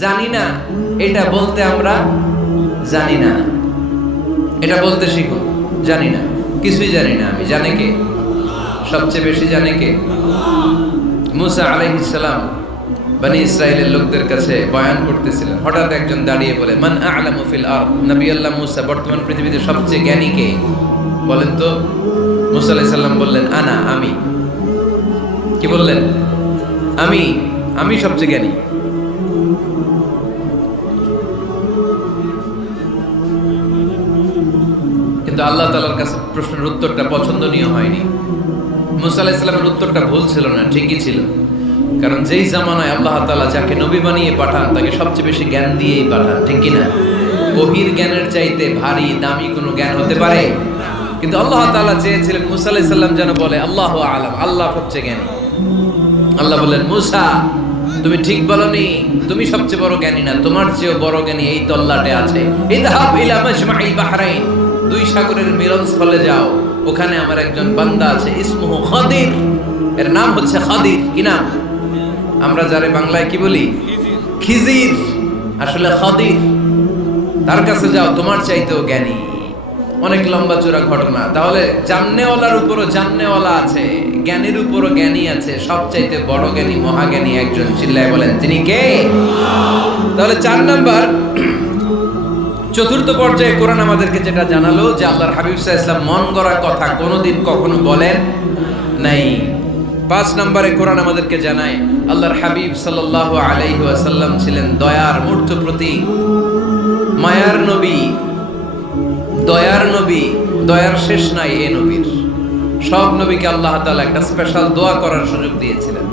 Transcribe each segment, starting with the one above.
জানি না এটা বলতে আমরা জানি না, এটা বলতে শিখো। জানি না, কিছুই জানি না আমি। জানে কে? সবচেয়ে বেশি জানে কে? মুসা আলাইহিস সালাম বনি ইসরাইলের লোকদের কাছে বয়ান করতেছিলেন। হঠাৎ একজন দাঁড়িয়ে বলে, মান আ'লামু ফিল আরদ, নবী আল্লাহ মুসা, বর্তমান পৃথিবীতে সবচেয়ে জ্ঞানী কে বলেন তো? মুসা আলাইহিস সালাম বললেন, আনা, আমি। কি বললেন? আমি সবচেয়ে জ্ঞানী। কিন্তু আল্লাহ তাআলার কাছে প্রশ্নের উত্তরটা পছন্দনীয় হয়নি। মুসা আলাইহিস সালামের উত্তরটা ভুল ছিল না, ঠিকই ছিল। কারণ যেই জামানায় আল্লাহ তাআলা যাকে নবী বানিয়ে পাঠান তাকে সবচেয়ে বেশি জ্ঞান দিয়েই পাঠান, ঠিক কি না? গভীর জ্ঞানের চাইতে ভারী দামি কোনো জ্ঞান হতে পারে? কিন্তু আল্লাহ তাআলা চেয়েছিলেন মুসা আলাইহিস সালাম যেন বলে আল্লাহু আ'লাম, আল্লাহ সবচেয়ে জ্ঞানী। আল্লাহ বললেন, মুসা তুমি ঠিক বলনি, তুমি সবচেয়ে বড় জ্ঞানী না, তোমার চেয়েও বড় জ্ঞানী এই তল্লাটে আছে। ইযহাব ইলা মাজমাইল বাহরাইন, দুই সাগরের মিলনস্থলে যাও, ওখানে আমার একজন বান্দা আছে, ইসমুহু খাদির, এর নাম হচ্ছে খাদির। কি নাম? আমরা যারে বাংলায় কি বলি? খিজির, আসলে খাদির। তার কাছে যাও, তোমার চাইতেও জ্ঞানী। অনেক লম্বা চূড়া ঘটনা। তাহলে জাননেওয়ালার উপরও জাননেওয়ালা আছে, জ্ঞানীর উপরও জ্ঞানী আছে। সবচাইতে বড় জ্ঞানী, মহাজ্ঞানী একজন, চিল্লায় বলেন তিনি কে? তাহলে 4 নাম্বার, চতুর্থ পর্যায়ে কোরআন আমাদেরকে যেটা জানালো যে আল্লাহর হাবিব সাল্লাল্লাহু আলাইহি ওয়াসাল্লাম মন গড়া কথা কোনোদিন কখনো বলেন নাই। 5 নম্বরে কোরআন আমাদেরকে জানায় আল্লাহর হাবিব সাল্লাল্লাহু আলাইহি ওয়াসাল্লাম ছিলেন দয়ার মূর্ত প্রতীক, মায়ার নবী, দয়ার নবী। দয়ার শেষ নাই এই নবীর। সব নবীকে আল্লাহ তাআলা একটা স্পেশাল দোয়া করার সুযোগ দিয়েছিলেন,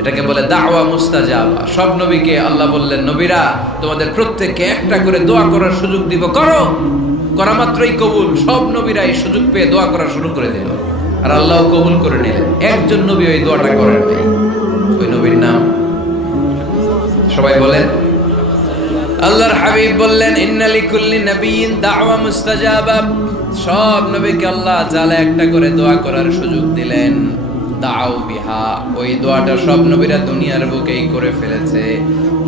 এটাকে বলে দাওয়া মুস্তাজাবা। সব নবীকে আল্লাহ বললেন, নবীরা তোমাদের প্রত্যেককে একটা করে দোয়া করার সুযোগ দিব, করো। করা মাত্রই কবুল। সব নবীরা এই সুযোগ পেয়ে দোয়া করা শুরু করে দিল, আর আল্লাহ কবুল করে নিলেন। একজন নবী ওই দোয়াটা করেন নাই। ওই নবীর নাম সবাই বলেন। আল্লাহর হাবিব বললেন, ইন্না লিকুল্লি নাবিয়্যিন দাওয়া মুস্তাজাবা। সব নবীকে আল্লাহ তাআলা একটা করে দোয়া করার সুযোগ দিলেন। দাও বিহা, ওই দোয়াটা সব নবীরা দুনিয়ার বুকেই করে ফেলেছে।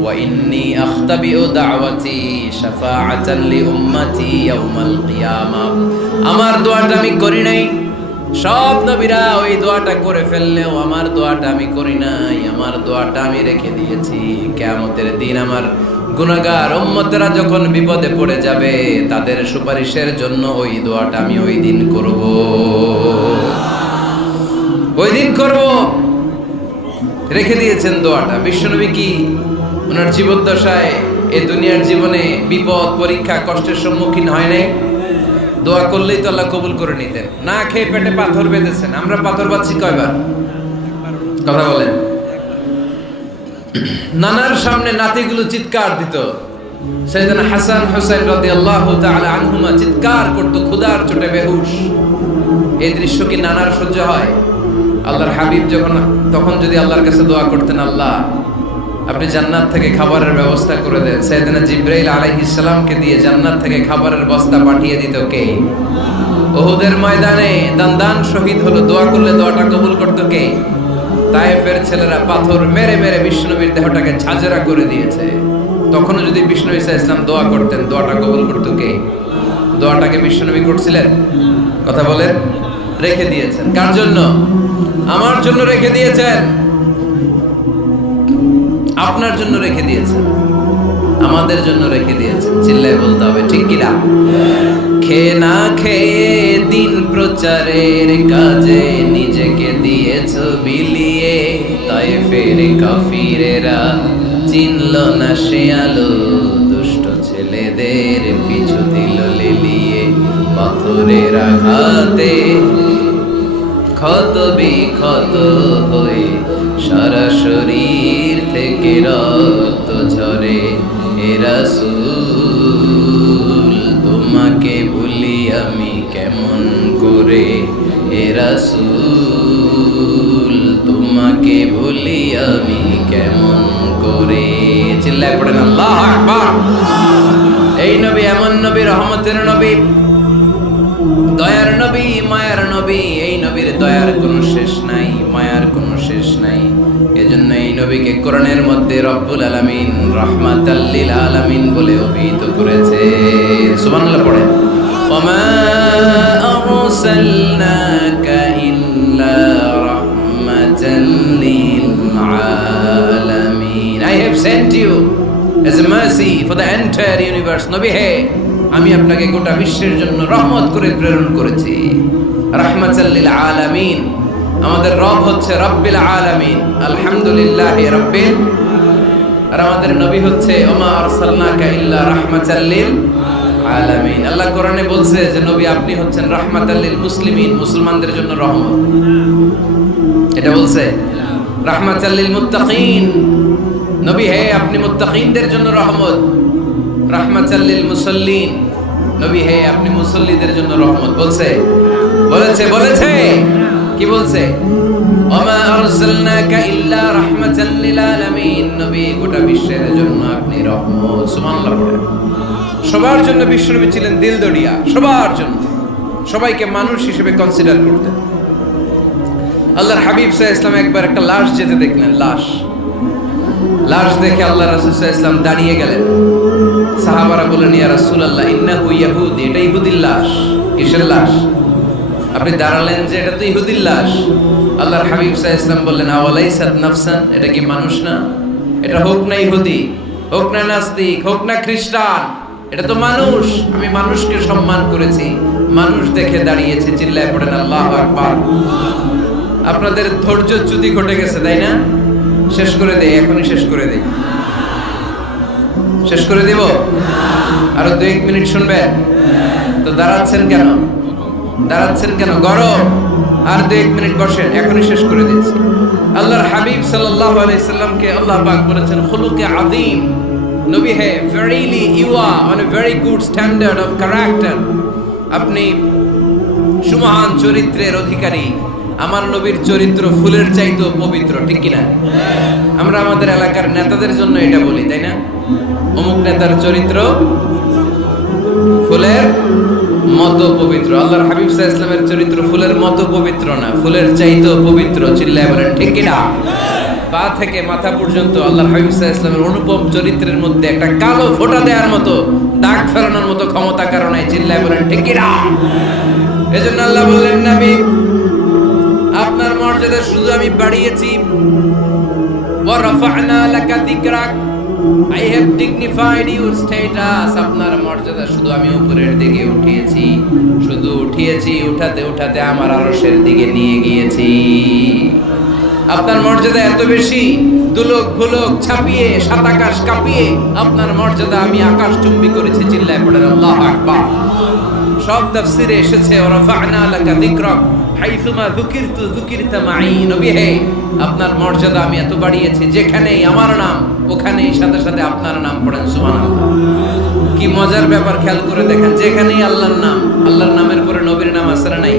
ওয়া ইন্নী আখতাবিউ দাওয়াতি শাফাআতান লি উম্মতি ইয়াউমাল কিয়ামা। আমার দোয়াটা আমি করি নাই, সব নবীরা ওই দোয়াটা করে ফেললেও আমার দোয়াটা আমি করি নাই। আমার দোয়াটা আমি রেখে দিয়েছি কিয়ামতের দিন। আমার গুনাহগার উম্মতেরা যখন বিপদে পড়ে যাবে তাদের সুপারিশের জন্য ওই দোয়াটা আমি ওই দিন করব, ওই দিন করব। রেখে দিয়েছেন দোয়াটা। বিশ্বনবী কি ওনার জীবদ্দশায় এই দুনিয়ার জীবনে বিপদ, পরীক্ষা, কষ্টের সম্মুখীন হয় নাই? দোয়া করলেই তো আল্লাহ কবুল করে নিতেন। না খেয়ে পেটে পাথর বেঁধেছেন। আমরা পাথর বাঁধছি কয়বার? কথা বলেন। নানার সামনে নাতিগুলো চিৎকার দিত। সাইয়েদনা হাসান হুসাইন রাদিয়াল্লাহু তাআলা আনহুমা চিৎকার করত, ক্ষুধার চোটে বেহুশ। এই দৃশ্য কি নানার সহ্য হয়? আল্লাহর হাবিব তখন যদি আল্লাহর কাছে দোয়া করতেন, আল্লাহ আপনি জান্নাত থেকে খাবারের ব্যবস্থা করে দেন, সাইয়েদনা জিবরাইল আলাইহিস সালামকে দিয়ে জান্নাত থেকে খাবারের বস্তা পাঠিয়ে দিত কে? উহুদের ময়দানে দান শহীদ হলো, দোয়া করলে দোয়াটা কবুল করত কে? তায়েফের ছেলেরা পাথর মেরে মেরে বিষ্ণুনবীর দেহটাকে ঝাঁঝরা করে দিয়েছে। তখনও যদি বিষ্ণু ঈসা ইসলাম দোয়া করতেন, দোয়াটা কবুল করত কে? দোয়াটাকে বিষ্ণুনবী করছিলেন? কথা বলেন। রেখে দিয়েছেন। কার জন্য? আমার জন্য রেখে দিয়েছেন, আপনার জন্য রেখে দিয়েছেন, আমাদের জন্য রেখে দিয়েছেন। চিল্লায় বলতে হবে, ঠিক কিনা? খেয়ে না খেয়ে দিন প্রচারের কাজে নিজেকে দিয়েছ বিলিয়ে। তায়েফের কাফিরেরা চিনল না সে আলো, দুষ্ট ছেলেদের পিছু দিল লেলিয়ে। পাথরের আঘাতে ক্ষত বিক্ষত হয়ে সারা শরীর থেকে রক্ত ঝরে। এ রাসূল তোমাকে ভুলি আমি কেমন করে? এ রাসূল তোমাকে ভুলি আমি কেমন করে? চিল্লায় পড়েন আল্লাহু আকবার। এই নবী এমন নবী, রহমতের নবী, দয়ার নবী, মায়ার নবী। এই নবীর দয়ার কোনো শেষ নাই, মায়ার কোনো শেষ নাই। এজন্য এই নবীকে কোরআনের মধ্যে রব্বুল আলামিন রাহমাতাল লিল আলামিন বলে অভিহিত করেছে। সুবহানাল্লাহ পড়েন। ওমা আরসালনাকা ইল্লা রাহমাতাল লিল আলামিন। I have sent you as a mercy for the entire universe. নবী হে, আমি আপনাকে গোটা বিশ্বের জন্য রহমত করে প্রেরণ করেছি। রাহমাতাল লিল আলামিন, আমাদের রব হচ্ছে রব্বিল আলামিন, আলহামদুলিল্লাহি রাব্বিল। আর আমাদের নবী হচ্ছে ওমা আরসালনাকা ইল্লা রাহমাতাল লিল আলামিন। আল্লাহ কোরআনে বলছে যে নবী আপনি হচ্ছেন রাহমাতাল লিল মুসলিমিন, মুসলমানদের জন্য রহমত। এটা বলছে রাহমাতাল লিল মুত্তাকিন, নবী হে আপনি মুত্তাকিনদের জন্য রহমত। রাহমাতাল লিল মুসাল্লিন, নবী হে আপনি মুসল্লিদের জন্য রহমত। বলছে বলেছে কি বলছে? ওমা আরসালনাকা ইল্লা রাহমাতাল লিল আলামিন, নবী গোটা বিশ্বের জন্য আপনি রহমত। সুবহানাল্লাহ পড়েন। সবার জন্য বিশ্বনবী ছিলেন দিলদরিয়া, সবার জন্য, সবাইকে মানুষ হিসেবে কনসিডার করতেন। আল্লাহর হাবিব সাল্লাল্লাহু আলাইহি ওয়াসাল্লাম একবার একটা লাশ যেতে দেখলেন, লাশ দেখে আল্লাহ রাসূল সাল্লাল্লাহু আলাইহি ওয়াসাল্লাম দাঁড়িয়ে গেলেন। সাহাবারা বললেন ইয়া রাসূলুল্লাহ ইন্নাহু ইয়াহুদি, এটা ইহুদির লাশ। কিসের লাশ? আপনি দাঁড়ালেন যে এটা তো ইহুদির লাশ। আল্লাহর হাবিব সাল্লাল্লাহু আলাইহি ওয়াসাল্লাম বললেন আওয়ালাইসাত নাফসান, এটা কি মানুষ না? এটা হোক না ইহুদি, হোক না নাস্তিক, হোক না খ্রিস্টান, এটা তো মানুষ। আমি মানুষকে সম্মান করেছি, মানুষ দেখে দাঁড়িয়েছে। চিল্লায় পড়েন আল্লাহু আকবার। আপনাদের ধৈর্যচ্যুতি ঘটে গেছে, তাই না? শেষ করে দেই, এখনই শেষ করে দেই। শেষ করে দিব? আরো 2-1 মিনিট শুনবেন তো? দাঁড়াচ্ছেন কেন? গরম। আর 2-1 মিনিট বসেন, এখনই শেষ করে দিচ্ছি। আল্লাহর হাবিব সাল্লাল্লাহু আলাইহি সাল্লামকে আল্লাহ পাক বলেছেন খুলুকে আযীম, নবী হে verily you are on a very good standard of character, আপনি সুমহান চরিত্রের অধিকারী। আমার নবীর চরিত্র ফুলের চাইতেও পবিত্র, ঠিক কি না? আমরা আমাদের এলাকার নেতাদের জন্য এটা বলি, তাই না? অমুক নেতার চরিত্র ফুলের মতো পবিত্র। আল্লাহর হাবিব সাল্লাল্লাহু আলাইহি ওয়াসাল্লামের চরিত্র ফুলের মতো পবিত্র না, ফুলের চাইতেও পবিত্র। চিল্লায় বলেন ঠিক কি না? পা থেকে মাথা পর্যন্ত আল্লাহর হাবিব সাল্লাল্লাহু আলাইহি ওয়াসাল্লামের অনুপম চরিত্রের মধ্যে একটা কালো ফোঁটা দেওয়ার মতো, দাগ ফেরানোর মতো ক্ষমতা কারণে। চিল্লায় বলেন ঠিক কি না? এজন্য আল্লাহ বললেন নবী আপনার মর্যাদা শুধু আমি বাড়িয়েছি, ওয়া রাফা'না লাকা যিকরাক, I have dignified your status, আপনার মর্যাদা শুধু আমি উপরের দিকে উঠিয়েছি, শুধু উঠিয়েছি, উঠাতে আমার আরশের দিকে নিয়ে গিয়েছি। আপনার মর্যাদা এত বেশি, দুলক ভুলক ছাপিয়ে, সাত আকাশ কাঁপিয়ে আপনার মর্যাদা আমি আকাশ চুম্বি করেছি। চিল্লায় পড়েন আল্লাহু আকবার। সব তাফসীরে এসেছে ওয়া রাফা'না লাকা যিকরাক হাইসুমা যুকিরতু যুকিরতা মাই, নবী হে আপনার মর্যাদা আমি এত বাড়িয়েছি, যেখানেই আমার নাম ওখানেই সাথে সাথে আপনার নাম পড়েন। সুবহানাল্লাহ। কি মজার ব্যাপার, খেয়াল করে দেখেন, যেখানেই আল্লাহর নাম, আল্লাহর নামের পরে নবীর নাম আছে না নাই?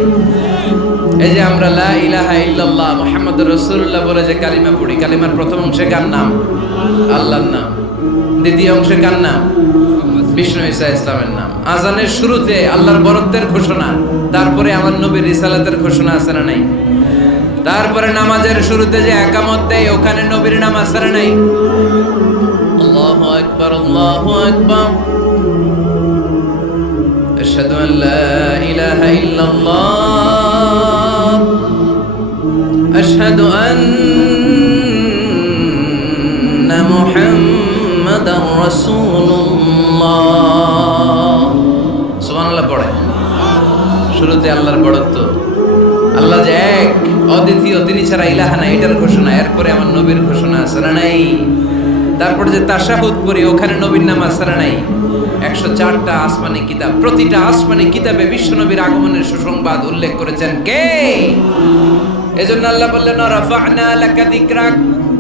এই যে আমরা লা ইলাহা ইল্লাল্লাহ মুহাম্মাদুর রাসূলুল্লাহ বলে যে কালিমা পড়ি, কালিমার প্রথম অংশে কার নাম? আল্লাহর নাম। দ্বিতীয় অংশে কার নাম? বিষ্ণু ঈসা ইসলামের নাম। আজানের শুরুতে আল্লাহর বরত্বের ঘোষণা, তারপরে আমার নবীর রিসালাতের ঘোষণা আছে না নাই? তারপরে নামাজের শুরুতে যে একামত দেয় ওখানে নবীর নাম আছে না নাই? আল্লাহু আকবার, আল্লাহু আকবার, আশহাদু আন লা ইলাহা ইল্লাল্লাহ, আশহাদু আন্না মুহাম্মাদার রাসূলুল্লাহ। সুবহানাল্লাহ পড়ে। শুরুতে আল্লাহর বড়ত্ব, আল্লাহ যে এক অদ্বিতীয়, তিনি ছাড়া ইলাহা নাই, এটার ঘোষণা। এরপরে আমার নবীর ঘোষণা আছে না নাই? তারপরে যে তাশাহুদ পড়ি ওখানে নবীর নাম আছে না নাই? 104টা আসমানি কিতাব, প্রতিটা আসমানি কিতাবে বিশ্ব নবীর আগমনের সুসংবাদ উল্লেখ করেছেন কে? এজন্য আল্লাহ বললেন রাফা'না লাকা যিকরাক,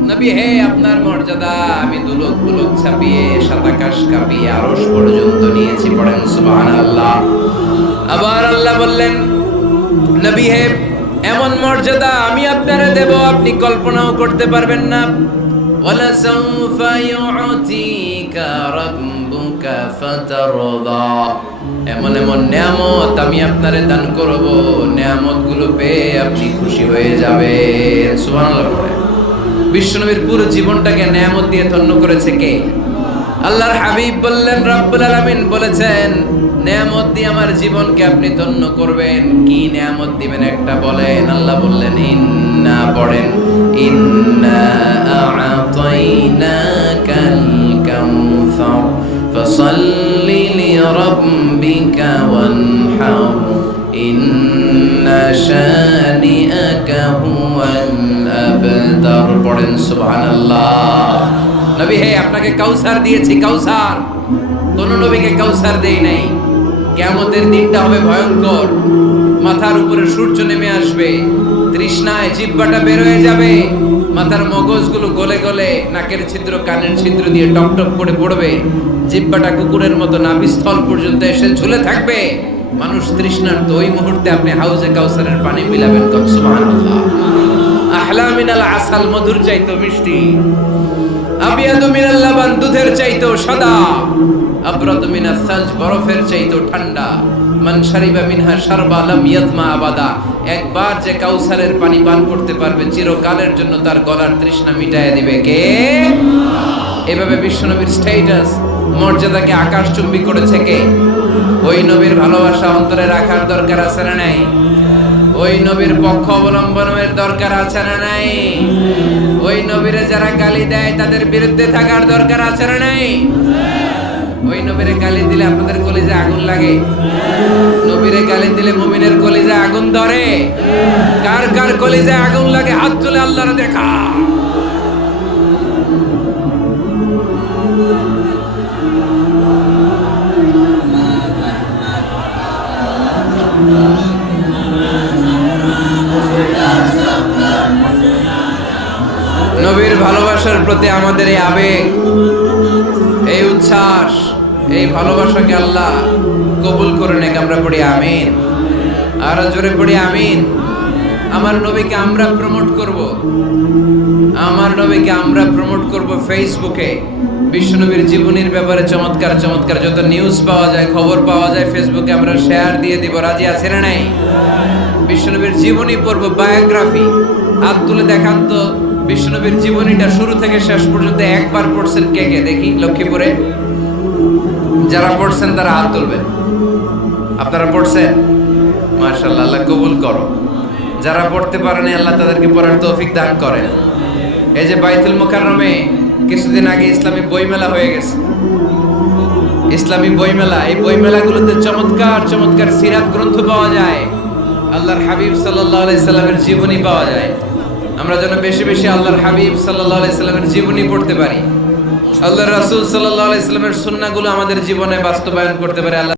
নবী হে আপনার মর্যাদা আমি দুলক দুলক ছাপিয়ে, সাত আকাশ কাঁপিয়ে আরশ পর্যন্ত নিয়েছি। পড়েন সুবহানাল্লাহ। আবার আল্লাহ বললেন নবী হে এমন মর্যাদা আমি আপনারে দেব আপনি কল্পনাও করতে পারবেন না। ওয়ালা সাউফা ইউতিকা রাব্বুকা ফাতারদা, এমন এমন নিয়ামত আমি আপনারে দান করব, নিয়ামতগুলো পেয়ে আপনি খুশি হয়ে যাবেন। সুবহানাল্লাহ। বিশ্বনবীর পুরো জীবনটাকে নেয়ামত দিয়ে ধন্য করেছে কে? আল্লাহর হাবিব বললেন, রব্বুল আলামিন বলেছেন নেয়ামত দিয়ে আমার জীবনকে আপনি ধন্য করবেন। কি নেয়ামত দিবেন একটা বলেন? আল্লাহ বললেন ইন্না, পড়েন, ইন্না আ'তাইনাকাল কাউসার ফাসাল্লি লিরাব্বিকা ওয়ানহার ইন্না শানিআকা হুয়াল আবতার। পড়েন সুবহানাল্লাহ। নবী হে, আপনাকে কাউসার দিয়েছি, কাউসার। কোন নবীকে কাউসার দেই নাই। কিয়ামতের দিনটা হবে ভয়ঙ্কর, মাথার উপরে সূর্য নেমে আসবে, তৃষ্ণায় জিহ্বাটা বের হয়ে যাবে, মাথার মগজগুলো গলে গলে নাকের ছিদ্র কানের ছিদ্র দিয়ে টপটপ করে পড়বে, জিহ্বাটা কুকুরের মতো নাভিস্থল পর্যন্ত এসে ঝুলে থাকবে। মানুষ তৃষ্ণার্ত। ওই মুহূর্তে আপনি হাউজে কাউসারের পানি পিলাবেন। সুবহানাল্লাহ। আহলা মিনাল আসাল, মধুর চাইতো মিষ্টি। আবিয়াদু মিনাল লাবান, দুধের চাইতো সাদা। আবরাদু মিনাস সালজ, বরফের চাইতো ঠান্ডা। মান শারিবা মিনহা শারবা লাম ইয়াজমা আবাদা। একবার যে কাউসারের পানি পান করতে পারবে, চিরকালের জন্য তার গলার তৃষ্ণা মিটায় দিবে কে? এভাবে বিশ্বনবীর স্ট্যাটাস, মর্যাদাকে আকাশচুম্বী করেছে কে? ওই নবীর ভালোবাসা অন্তরে রাখার দরকার আছে না নাই? ওই নবীর পক্ষ অবলম্বনের দরকার আছে না নাই? ওই নবীরে যারা গালি দেয় তাদের বিরুদ্ধে থাকার দরকার আছে না নাই? ওই নবীরে গালি দিলে আপনাদের কলিজায় আগুন লাগে? নবীরে গালি দিলে মুমিনের কলিজায় আগুন ধরে? কার কার কলিজায় আগুন লাগে হাত তুলে আল্লাহরে দেখা। নবীর ভালোবাসার প্রতি আমাদের এই আবেগ, এই উচ্ছ্বাস, এই ভালোবাসাকে আল্লাহ কবুল করে নেক। আমরা পড়ি আমিন। আর জোরে পড়ি আমিন। আমার নবীকে আমরা প্রমোট করব, আমার নবীকে আমরা প্রমোট করব ফেসবুকে। বিশ্বনবীর জীবনীর ব্যাপারে চমৎকার চমৎকার যত নিউজ পাওয়া যায়, খবর পাওয়া যায়, ফেসবুকে আমরা শেয়ার দিয়ে দিব। রাজি আছে না নাই? বিশ্বনবীর জীবনী পড়ব, বায়োগ্রাফি। হাত তুলে দেখান তো বিশ্বনবীর জীবনীটা শুরু থেকে শেষ পর্যন্ত একবার পড়ছেন কে কে? দেখি লক্ষ্মীপুরে যারা পড়ছেন তারা হাত তুলবেন। আপনারা পড়ছেন? মাশাআল্লাহ, আল্লাহ কবুল করো। যারা পড়তে পারেন আল্লাহ তাদেরকে পড়ার তৌফিক দান করেন। এই যে বাইতুল মুকাররমে কিছুদিন আগে ইসলামী বইমেলা হয়ে গেছে, ইসলামী বইমেলা। এই বইমেলাগুলোতে চমৎকার চমৎকার সিরাত গ্রন্থ পাওয়া যায়, আল্লাহর হাবিব সাল্লাল্লাহু আলাইহি সাল্লামের জীবনী পাওয়া যায়। আমরা যেন বেশি বেশি আল্লাহর হাবিব সাল্লাল্লাহু আলাইহি সাল্লামের জীবনী পড়তে পারি, আল্লাহর রাসূল সাল্লাল্লাহু আলাইহি সাল্লামের সুন্নাহগুলো আমাদের জীবনে বাস্তবায়ন করতে পারি। আল্লাহ